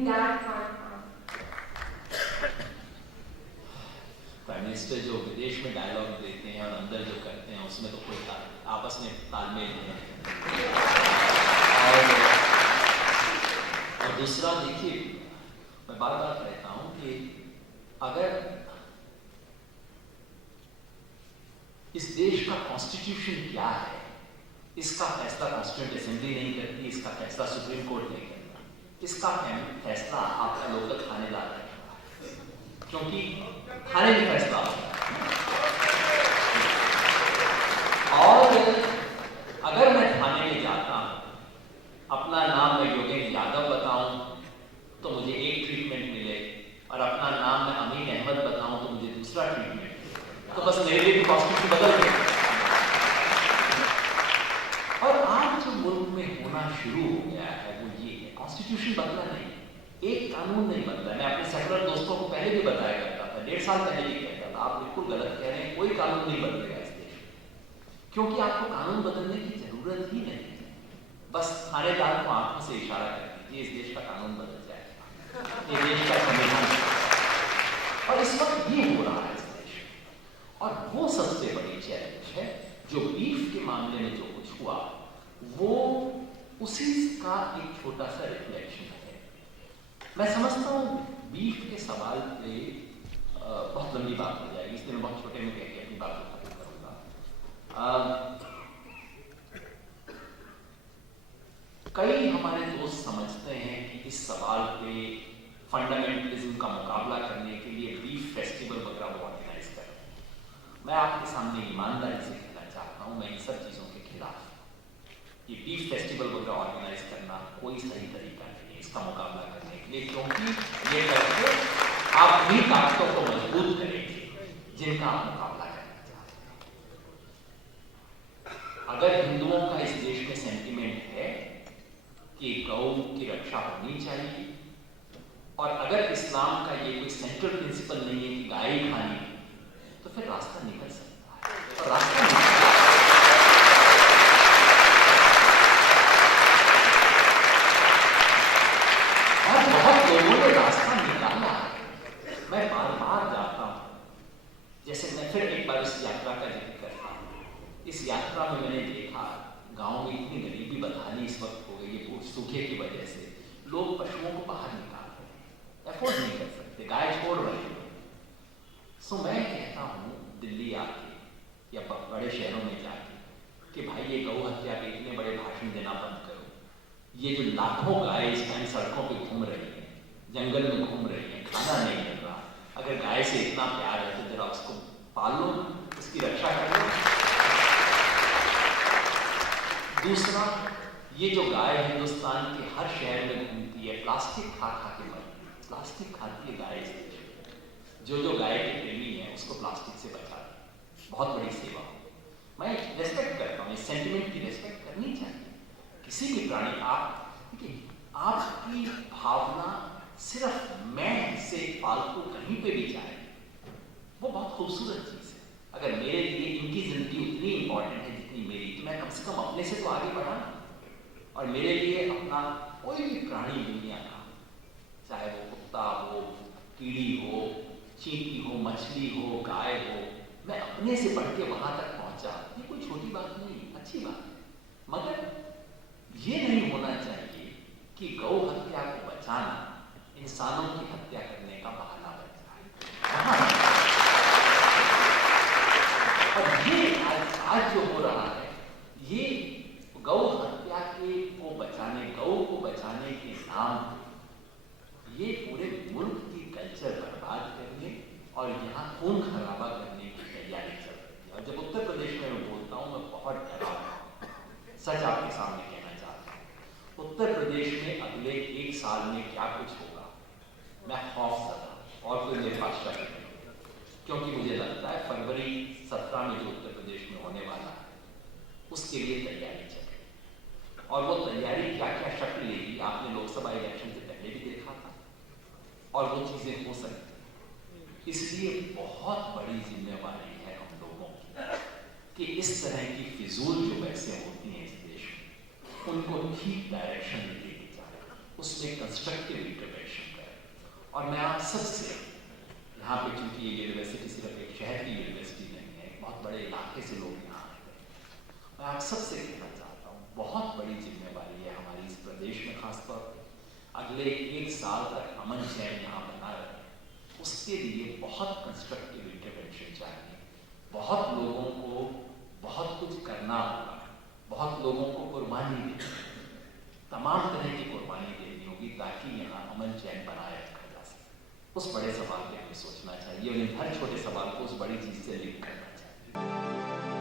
in that part. Prime minister जो विदेश में डायलॉग देते हैं और अंदर जो करते हैं उसमें तो कोई आपस में तालमेल नहीं है। और दूसरा देखिए, मैं बार बार कहता हूं कि अगर इस देश का कॉन्स्टिट्यूशन क्या है, इसका फैसला कॉन्स्टिट्यूएंट असेंबली नहीं करती, इसका फैसला सुप्रीम कोर्ट नहीं करता, इसका फैसला आपका लोकल थानेदार है, क्योंकि थाने में फैसला होता है। और अगर मैं थाने में जाता हूं, अपना नाम मैं योगेंद्र यादव बताऊं तो मुझे एक ट्रीटमेंट मिले, और अपना नाम मैं अमीन अहमद बताऊं तो मुझे दूसरा ट्रीटमेंट मिले, तो बस मेरे लिए कॉन्स्टिट्यूशन बदल गया। और आज जो मुल्क में होना शुरू हो गया है वो ये है, कॉन्स्टिट्यूशन बदला नहीं, एक कानून नहीं बदला। मैं अपने सेकुलर दोस्तों को पहले भी बताया करता था, 1.5 साल पहले भी कहता था, आप बिल्कुल गलत कह रहे हैं, कोई कानून नहीं बदलेगा इस देश में, क्योंकि आपको कानून बदलने की जरूरत ही नहीं है। बस थानेदार को आंखों से इशारा कर दीजिए, इस देश का कानून बदल जाएगा, ये देश का संविधान। और इस वक्त ये हो रहा है इस देश में। और वो सबसे बड़ी चैलेंज है, जो बीफ के मामले में जो कुछ हुआ वो उसी का एक छोटा सा रिफ्लेक्शन है। मैं समझता हूं बीफ के सवाल पे बहुत लंबी बात हो जाएगी, इसलिए मैं बहुत छोटे में कह के अपनी बात को खत्म करूंगा। कई हमारे दोस्त समझते हैं कि इस सवाल पे फंडामेंटलिज्म का मुकाबला करने के लिए बीफ फेस्टिवल वगैरह ऑर्गेनाइज करें। मैं आपके सामने ईमानदारी से कहना चाहता हूं, मैं इन सब चीजों के खिलाफ। ये बीफ फेस्टिवल वगैरह ऑर्गेनाइज करना कोई सही तरीका नहीं है इसका मुकाबला करने के लिए, क्योंकि ये करके आप भी ताकतों को मजबूत करेंगे जिनका आप मुकाबला करना चाहते हैं। अगर हिंदुओं का इस देश में सेंटिमेंट है कि गौ की रक्षा होनी चाहिए, और अगर इस्लाम का ये कोई सेंट्रल प्रिंसिपल नहीं है कि गाय ही खानी है, तो फिर रास्ता निकल सकता है। और रास्ता बहुत लोगों ने रास्ता निकाला है। मैं बार बार जाता हूं, जैसे मैं फिर एक बार इस यात्रा का जिक्र करता हूं। इस यात्रा में मैंने देखा गांव में इतनी गरीबी बदहाली इस वक्त हो गई है सूखे की वजह से, लोग पशुओं को बाहर निकाल रहे हैं, अफोर्ड नहीं कर सकते, गाय छोड़ रहे हैं। सो मैं कहता हूं दिल्ली आके या बड़े शहरों में जाके कि भाई ये गौ हत्या के इतने बड़े भाषण देना बंद करो। ये जो लाखों गाय इस टाइम सड़कों पे घूम रही है, जंगल में घूम रही है, खाना नहीं मिल रहा, अगर गाय से इतना प्यार है तो जरा उसको पाल लो, उसकी रक्षा कर लो। दूसरा, ये जो गाय हिंदुस्तान के हर शहर में घूमती है, प्लास्टिक खा खा के मरती है, प्लास्टिक खाती है गाय इस देश में। जो गाय के प्रेमी है उसको प्लास्टिक से बचा दे, बहुत बड़ी सेवा। मैं रेस्पेक्ट करता हूँ, इस सेंटिमेंट की रेस्पेक्ट करनी चाहिए। किसी भी प्राणी, आपकी भावना सिर्फ मैं से फालतू कहीं पे भी जाए, वो बहुत खूबसूरत चीज है। अगर मेरे लिए इनकी जिंदगी उतनी इंपॉर्टेंट है जितनी मेरी, तो मैं कम से कम अपने से तो आगे बढ़ा। और मेरे लिए अपना कोई भी प्राणी दुनिया का, चाहे वो कुत्ता हो, कीड़ी हो, चींटी हो, मछली हो, गाय हो, मैं अपने से बढ़ के वहां तक पहुंचा, ये कोई छोटी बात नहीं, अच्छी बात है। मगर ये नहीं होना चाहिए कि गौ हत्या को बचाना इंसानों की हत्या करने का बहाना बन जाए। और ये आज जो हो रहा है, ये गौ हत्या को बचाने के नाम पे ये पूरे मुल्क की कल्चर बर्बाद करने और यहाँ खून खराबा करने की तैयारी चल रही है। और जब उत्तर प्रदेश में मैं बोलता हूँ, मैं बहुत डरा हूँ, सच आपके सामने कहना चाहता हूँ। उत्तर प्रदेश में अगले 1 साल में क्या कुछ होगा, मैं खौफजदा, और कोई मेरे पास शक नहीं, क्योंकि मुझे लगता है फरवरी 17 में जो उत्तर प्रदेश में होने वाला है, उसके लिए तैयारी चल रही है। और वो तैयारी क्या क्या शक्ल लेगी, आपने लोकसभा इलेक्शन से पहले भी देखा था, और वो चीजें हो सकती। इसलिए बहुत बड़ी जिम्मेवारी है हम लोगों की कि इस तरह की फिजूल जो वैसे होती हैं इस देश में, उनको ठीक डायरेक्शन में लेके जाए, उसमें कंस्ट्रक्टिव इंटरवेंशन करें। और मैं आप सबसे यहाँ पे, चूंकि ये यूनिवर्सिटी सिर्फ एक शहर की यूनिवर्सिटी नहीं है, एक बहुत बड़े इलाके से लोग यहाँ आए हैं, मैं आप सबसे कहना चाहता हूँ, बहुत बड़ी जिम्मेवारी है हमारी इस प्रदेश में, खासतौर पर अगले 1 साल तक अमन चैन यहाँ बना रहे। उसके लिए बहुत कंस्ट्रक्टिव इंटरवेंशन चाहिए, बहुत लोगों को बहुत कुछ करना होगा, बहुत लोगों को कुर्बानी देनी, तमाम तरह की कुर्बानी देनी होगी ताकि यहाँ अमन चैन बनाए रखा जा सके। उस बड़े सवाल पे हमें सोचना चाहिए और इन हर छोटे सवाल को उस बड़ी चीज़ से लिंक करना चाहिए।